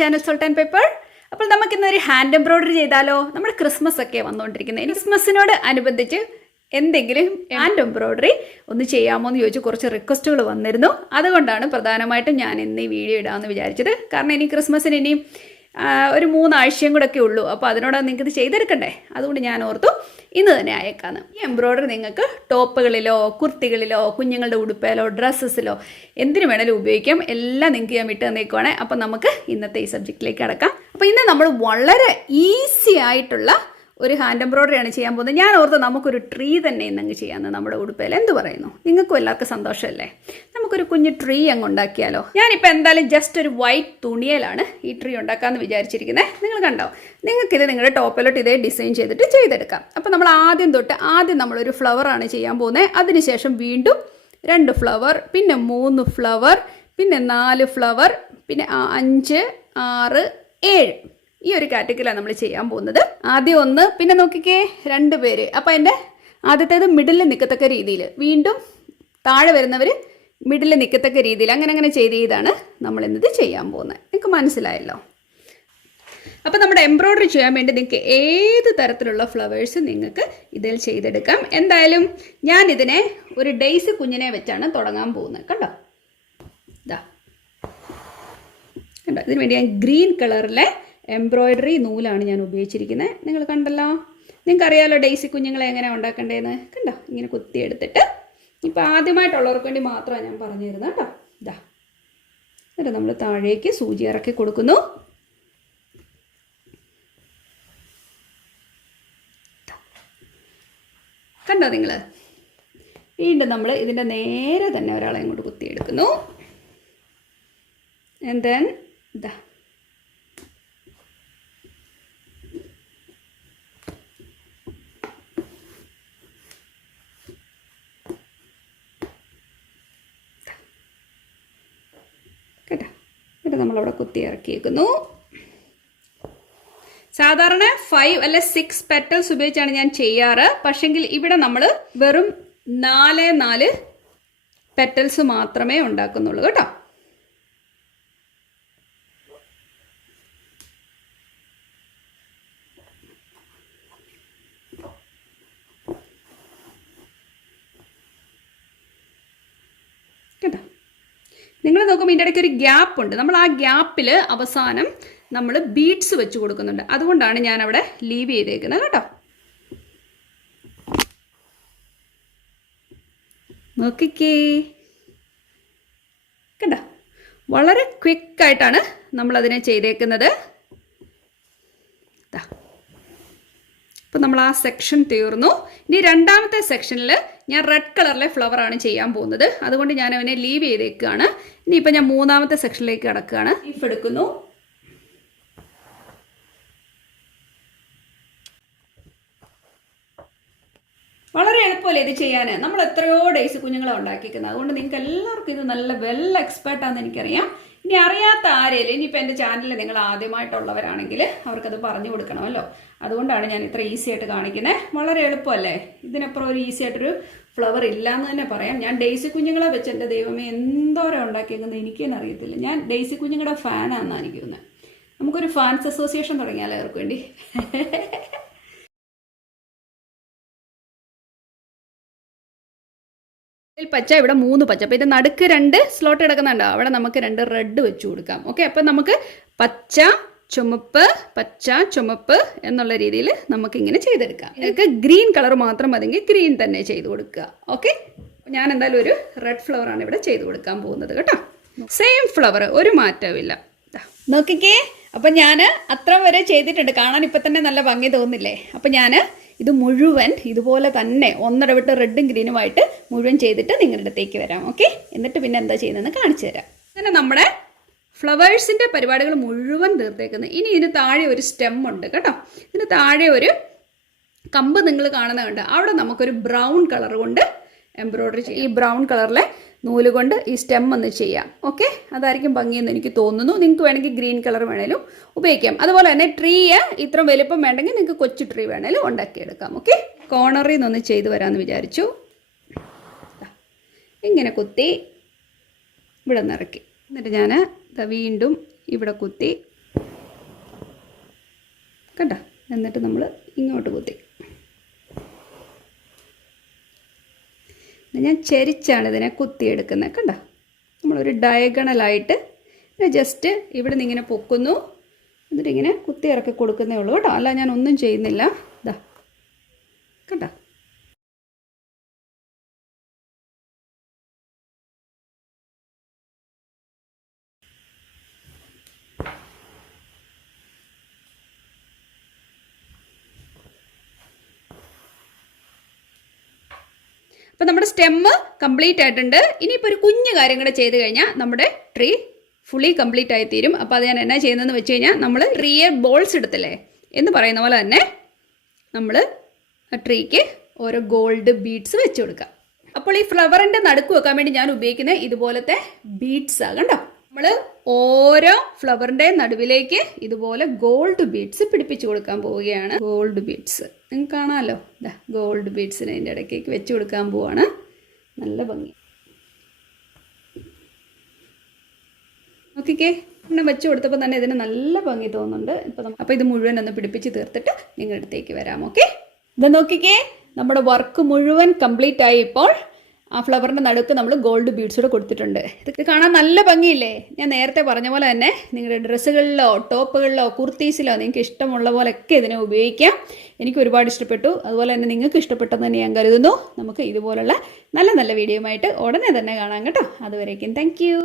Channel salt and pepper. അപ്പോൾ നമുക്ക് ഇന്നൊരു ഹാൻഡ് എംബ്രോയിഡറി ചെയ്താലോ? നമ്മുടെ ക്രിസ്മസ് ഒക്കെ വന്നുകൊണ്ടിരിക്കുന്നത്. ക്രിസ്മസിനോട് അനുബന്ധിച്ച് എന്തെങ്കിലും ഹാൻഡ് എംബ്രോയിഡറി ഒന്ന് ചെയ്യാമോ എന്ന് ചോദിച്ചു കുറച്ച് റിക്വസ്റ്റുകൾ വന്നിരുന്നു. അതുകൊണ്ടാണ് പ്രധാനമായിട്ടും ഞാൻ ഇന്ന് ഈ വീഡിയോ ഇടാമെന്ന് വിചാരിച്ചത്. കാരണം ഇനി ക്രിസ്മസിന് ഇനിയും ഒരു 3 ആഴ്ചയും കൂടെ ഒക്കെ ഉള്ളൂ. അപ്പോൾ അതിനോട് നിങ്ങൾക്ക് ഇത് ചെയ്തെടുക്കണ്ടേ? അതുകൊണ്ട് ഞാൻ ഓർത്തു ഇന്ന് തന്നെ അയക്കാമെന്ന്. ഈ എംബ്രോയിഡറി നിങ്ങൾക്ക് ടോപ്പുകളിലോ കുർത്തികളിലോ കുഞ്ഞുങ്ങളുടെ ഉടുപ്പിലോ ഡ്രസ്സസിലോ എന്തിനു വേണേലും ഉപയോഗിക്കാം. എല്ലാം നിങ്ങൾക്ക് ഞാൻ വിട്ട് തന്നേക്കുവാണ്. അപ്പോൾ നമുക്ക് ഇന്നത്തെ ഈ സബ്ജക്റ്റിലേക്ക് കടക്കാം. അപ്പോൾ ഇന്ന് നമ്മൾ വളരെ ഈസി ആയിട്ടുള്ള ഒരു ഹാൻഡ് എംബ്രോയിഡറിയാണ് ചെയ്യാൻ പോകുന്നത്. ഞാൻ ഓർത്ത് നമുക്കൊരു ട്രീ തന്നെ ഇന്നങ്ങ് ചെയ്യാമെന്ന് നമ്മുടെ ഉടുപ്പയിൽ. എന്ത് പറയുന്നു? നിങ്ങൾക്കും എല്ലാവർക്കും സന്തോഷമല്ലേ? നമുക്കൊരു കുഞ്ഞ് ട്രീ അങ്ങ് ഉണ്ടാക്കിയാലോ? ഞാനിപ്പോൾ എന്തായാലും ജസ്റ്റ് ഒരു വൈറ്റ് തുണിയിലാണ് ഈ ട്രീ ഉണ്ടാക്കാമെന്ന് വിചാരിച്ചിരിക്കുന്നത്. നിങ്ങൾ കണ്ടോ? നിങ്ങൾക്കിത് നിങ്ങളുടെ ടോപ്പിലോട്ട് ഇതേ ഡിസൈൻ ചെയ്തിട്ട് ചെയ്തെടുക്കാം. അപ്പോൾ നമ്മൾ ആദ്യം നമ്മളൊരു ഫ്ലവറാണ് ചെയ്യാൻ പോകുന്നത്. അതിനുശേഷം വീണ്ടും 2 ഫ്ലവർ, പിന്നെ 3 ഫ്ലവർ, പിന്നെ 4 ഫ്ലവർ, പിന്നെ 5, 6, 7 ഈ ഒരു കാറ്റഗറിയിലാണ് നമ്മൾ ചെയ്യാൻ പോകുന്നത്. ആദ്യം 1, പിന്നെ നോക്കിക്കേ 2 പേര്. അപ്പോൾ അതിൻ്റെ ആദ്യത്തേത് മിഡിലിൽ നിൽക്കത്തക്ക രീതിയിൽ, വീണ്ടും താഴെ വരുന്നവർ മിഡിലിൽ നിൽക്കത്തക്ക രീതിയിൽ അങ്ങനെ ചെയ്താണ് നമ്മളിന്നത് ചെയ്യാൻ പോകുന്നത്. നിങ്ങൾക്ക് മനസ്സിലായല്ലോ? അപ്പോൾ നമ്മുടെ എംബ്രോയിഡറി ചെയ്യാൻ വേണ്ടി നിങ്ങൾക്ക് ഏത് തരത്തിലുള്ള ഫ്ലവേഴ്സ് നിങ്ങൾക്ക് ഇതിൽ ചെയ്തെടുക്കാം. എന്തായാലും ഞാൻ ഇതിനെ ഒരു ഡെയ്സി കുഞ്ഞിനെ വെച്ചാണ് തുടങ്ങാൻ പോകുന്നത്. കണ്ടോ? കണ്ടോ? ഇതിന് വേണ്ടി ഞാൻ ഗ്രീൻ കളറിലെ എംബ്രോയിഡറി നൂലാണ് ഞാൻ ഉപയോഗിച്ചിരിക്കുന്നത്. നിങ്ങൾ കണ്ടല്ലോ? നിങ്ങൾക്കറിയാമല്ലോ ഡെയ്സി കുഞ്ഞുങ്ങളെ എങ്ങനെയാണ് ഉണ്ടാക്കേണ്ടതെന്ന്. കണ്ടോ? ഇങ്ങനെ കുത്തിയെടുത്തിട്ട്, ഇപ്പോൾ ആദ്യമായിട്ടുള്ളവർക്ക് വേണ്ടി മാത്രമാണ് ഞാൻ പറഞ്ഞു തരുന്നത് കേട്ടോ. എന്നിട്ട് നമ്മൾ താഴേക്ക് സൂചി ഇറക്കി കൊടുക്കുന്നു. കണ്ടോ നിങ്ങൾ? വീണ്ടും നമ്മൾ ഇതിൻ്റെ നേരെ തന്നെ ഒരാളെ ഇങ്ങോട്ട് കുത്തിയെടുക്കുന്നു. ആൻഡ് ദെൻ കേട്ടോ, എന്നിട്ട് നമ്മളവിടെ കുത്തി ഇറക്കിയേക്കുന്നു. സാധാരണ 5 അല്ലെ 6 പെറ്റൽസ് ഉപയോഗിച്ചാണ് ഞാൻ ചെയ്യാറ്. പക്ഷെങ്കിൽ ഇവിടെ നമ്മൾ വെറും 4 പെറ്റൽസ് മാത്രമേ ഉണ്ടാക്കുന്നുള്ളൂ കേട്ടോ. കേട്ടോ, നിങ്ങൾ നോക്കുമ്പോൾ ഇതിൻ്റെ ഇടയ്ക്ക് ഒരു ഗ്യാപ്പ് ഉണ്ട്. നമ്മൾ ആ ഗ്യാപ്പിൽ അവസാനം നമ്മൾ ബീഡ്സ് വെച്ച് കൊടുക്കുന്നുണ്ട്. അതുകൊണ്ടാണ് ഞാൻ അവിടെ ലീവ് ചെയ്തേക്കുന്നത് കേട്ടോ. നോക്കിക്കേ, കണ്ടോ? വളരെ ക്വിക്കായിട്ടാണ് നമ്മളതിനെ ചെയ്തേക്കുന്നത്. അപ്പോൾ നമ്മൾ ആ സെക്ഷൻ തീർന്നു. ഇനി രണ്ടാമത്തെ സെക്ഷനിൽ ഞാൻ റെഡ് കളറിലെ ഫ്ലവറാണ് ചെയ്യാൻ പോകുന്നത്. അതുകൊണ്ട് ഞാൻ അവനെ ലീവ് ചെയ്തേക്കുകയാണ്. ഇനിയിപ്പോൾ ഞാൻ 3ാമത്തെ സെക്ഷനിലേക്ക് കിടക്കുകയാണ്. ലീഫ് എടുക്കുന്നു. വളരെ എളുപ്പമല്ലേ ഇത് ചെയ്യാൻ? നമ്മൾ എത്രയോ ഡേയ്സ് കുഞ്ഞുങ്ങളെ ഉണ്ടാക്കിയിരിക്കുന്നത്. അതുകൊണ്ട് നിങ്ങൾക്ക് എല്ലാവർക്കും ഇത് നല്ല വെൽ എക്സ്പേർട്ടാണെന്ന് എനിക്കറിയാം. ഇനി അറിയാത്ത ആരെയും, ഇനിയിപ്പോൾ എൻ്റെ ചാനലിൽ നിങ്ങൾ ആദ്യമായിട്ടുള്ളവരാണെങ്കിൽ അവർക്കത് പറഞ്ഞു കൊടുക്കണമല്ലോ. അതുകൊണ്ടാണ് ഞാൻ ഇത്ര ഈസി ആയിട്ട് കാണിക്കുന്നത്. വളരെ എളുപ്പമല്ലേ? ഇതിനപ്പുറം ഒരു ഈസി ആയിട്ടൊരു ഫ്ലവർ ഇല്ല എന്ന് തന്നെ പറയാം. ഞാൻ ഡെയ്സി കുഞ്ഞുങ്ങളെ വെച്ച് എൻ്റെ ദൈവമേ എന്തോരം ഉണ്ടാക്കിയേക്കുന്നത് എനിക്ക് തന്നെ അറിയത്തില്ല. ഞാൻ ഡെയ്സി കുഞ്ഞുങ്ങളുടെ ഫാനാണെന്നാണ് എനിക്ക് തോന്നുന്നത്. നമുക്കൊരു ഫാൻസ് അസോസിയേഷൻ തുടങ്ങിയാലോ അവർക്ക് വേണ്ടി? പച്ച, ഇവിടെ 3 പച്ച. അപ്പോൾ ഇത് നടുക്ക് 2 സ്ലോട്ട് കിടക്കുന്നുണ്ടോ? അവിടെ നമുക്ക് 2 റെഡ് വെച്ച് കൊടുക്കാം. ഓക്കെ, അപ്പം നമുക്ക് പച്ച ചുമപ്പ് പച്ച ചുമപ്പ് എന്നുള്ള രീതിയിൽ നമുക്കിങ്ങനെ ചെയ്തെടുക്കാം. നിങ്ങൾക്ക് ഗ്രീൻ കളർ മാത്രം മതിയെങ്കിൽ ഗ്രീൻ തന്നെ ചെയ്ത് കൊടുക്കുക. ഓക്കെ, ഞാൻ എന്തായാലും ഒരു റെഡ് ഫ്ലവറാണ് ഇവിടെ ചെയ്ത് കൊടുക്കാൻ പോകുന്നത് കേട്ടോ. സെയിം ഫ്ലവർ, ഒരു മാറ്റമില്ല. നോക്കിക്കേ, അപ്പം ഞാൻ അത്ര വരെ ചെയ്തിട്ടുണ്ട്. കാണാൻ ഇപ്പം തന്നെ നല്ല ഭംഗി തോന്നില്ലേ? അപ്പം ഞാൻ ഇത് മുഴുവൻ ഇതുപോലെ തന്നെ ഒന്നിടവിട്ട് റെഡും ഗ്രീനുമായിട്ട് മുഴുവൻ ചെയ്തിട്ട് നിങ്ങളുടെ അടുത്തേക്ക് വരാം. ഓക്കെ, എന്നിട്ട് പിന്നെ എന്താ ചെയ്യുന്നതെന്ന് കാണിച്ചു തരാം. അങ്ങനെ നമ്മുടെ ഫ്ലവേഴ്സിൻ്റെ പരിപാടികൾ മുഴുവൻ തീർത്തേക്കുന്നത്. ഇനി ഇതിന് താഴെ ഒരു സ്റ്റെം ഉണ്ട് കേട്ടോ. ഇതിന് താഴെ ഒരു കമ്പ് നിങ്ങൾ കാണുന്നുണ്ട്. അവിടെ നമുക്കൊരു ബ്രൗൺ കളർ കൊണ്ട് എംബ്രോയിഡറി ചെയ്യാം. ഈ ബ്രൗൺ കളറിലെ നൂല് കൊണ്ട് ഈ സ്റ്റെം ഒന്ന് ചെയ്യാം. ഓക്കെ, അതായിരിക്കും ഭംഗിയെന്ന് എനിക്ക് തോന്നുന്നു. നിങ്ങൾക്ക് വേണമെങ്കിൽ ഗ്രീൻ കളർ വേണേലും ഉപയോഗിക്കാം. അതുപോലെ തന്നെ ട്രീ ഇത്ര വലുപ്പം വേണമെങ്കിൽ നിങ്ങൾക്ക് കൊച്ചു ട്രീ വേണേലും ഉണ്ടാക്കിയെടുക്കാം. ഓക്കെ, കോർണറിൽ നിന്നൊന്ന് ചെയ്തു വരാമെന്ന് വിചാരിച്ചു. ഇങ്ങനെ കുത്തി ഇവിടെ നിറക്കി, എന്നിട്ട് ഞാൻ വീണ്ടും ഇവിടെ കുത്തി കണ്ടോ? എന്നിട്ട് നമ്മൾ ഇങ്ങോട്ട് കുത്തി. ഞാൻ ചരിച്ചാണ് ഇതിനെ കുത്തിയെടുക്കുന്നത്. കണ്ടോ? നമ്മളൊരു ഡയഗണലായിട്ട് ജസ്റ്റ് ഇവിടെ നിന്ന് ഇങ്ങനെ പൊക്കുന്നു, എന്നിട്ട് ഇങ്ങനെ കുത്തി ഇറക്കി കൊടുക്കുന്നേ ഉള്ളൂ കേട്ടോ. അല്ല ഞാൻ ഒന്നും ചെയ്യുന്നില്ല. ഇതാ കണ്ടോ? അപ്പോൾ നമ്മുടെ സ്റ്റെമ്മ് കംപ്ലീറ്റ് ആയിട്ടുണ്ട്. ഇനിയിപ്പോൾ ഒരു കുഞ്ഞു കാര്യം കൂടെ ചെയ്ത് കഴിഞ്ഞാൽ നമ്മുടെ ട്രീ ഫുള്ളി കംപ്ലീറ്റ് ആയി തീരും. അപ്പോൾ അത് ഞാൻ എന്നാ ചെയ്യുന്നതെന്ന് വെച്ച് കഴിഞ്ഞാൽ, നമ്മൾ ട്രീയെ ബോൾസ് എടുത്തില്ലേ എന്ന് പറയുന്ന പോലെ തന്നെ നമ്മൾ ആ ട്രീക്ക് ഓരോ ഗോൾഡ് ബീഡ്സ് വെച്ച് കൊടുക്കാം. അപ്പോൾ ഈ ഫ്ലവറിൻ്റെ നടുക്ക് വെക്കാൻ വേണ്ടി ഞാൻ ഉപയോഗിക്കുന്നത് ഇതുപോലത്തെ ബീഡ്സാണ്. കണ്ടോ? നമ്മൾ ഓരോ ഫ്ലവറിൻ്റെ നടുവിലേക്ക് ഇതുപോലെ ഗോൾഡ് ബീഡ്സ് പിടിപ്പിച്ച് കൊടുക്കാൻ പോവുകയാണ്. ഗോൾഡ് ബീഡ്സ് നിങ്ങൾക്ക് കാണാമല്ലോ. ഗോൾഡ് ബീഡ്സിന് അതിൻ്റെ ഇടയ്ക്കേക്ക് വെച്ച് കൊടുക്കാൻ പോവാണ്. നല്ല ഭംഗി. നോക്കിക്കേ, ഇങ്ങനെ വെച്ച് കൊടുത്തപ്പോൾ തന്നെ ഇതിന് നല്ല ഭംഗി തോന്നുന്നുണ്ട്. അപ്പോൾ ഇത് മുഴുവൻ ഒന്ന് പിടിപ്പിച്ച് തീർത്തിട്ട് നിങ്ങളുടെ അടുത്തേക്ക് വരാം. ഓക്കെ, ഇത് നോക്കിക്കേ, നമ്മുടെ വർക്ക് മുഴുവൻ കംപ്ലീറ്റ് ആയി. ഇപ്പോൾ ആ ഫ്ലവറിൻ്റെ നടുക്ക് നമ്മൾ ഗോൾഡ് ബീഡ്സ് കൂടെ കൊടുത്തിട്ടുണ്ട്. ഇത് കാണാൻ നല്ല ഭംഗിയില്ലേ? ഞാൻ നേരത്തെ പറഞ്ഞ പോലെ തന്നെ നിങ്ങളുടെ ഡ്രസ്സുകളിലോ ടോപ്പുകളിലോ കുർത്തീസിലോ നിങ്ങൾക്ക് ഇഷ്ടമുള്ള പോലെയൊക്കെ ഇതിനെ ഉപയോഗിക്കാം. എനിക്ക് ഒരുപാട് ഇഷ്ടപ്പെട്ടു. അതുപോലെ തന്നെ നിങ്ങൾക്ക് ഇഷ്ടപ്പെട്ടെന്ന് തന്നെ ഞാൻ കരുതുന്നു. നമുക്ക് ഇതുപോലുള്ള നല്ല നല്ല വീഡിയോയുമായിട്ട് ഉടനെ തന്നെ കാണാം കേട്ടോ. അതുവരേക്കും താങ്ക് യു.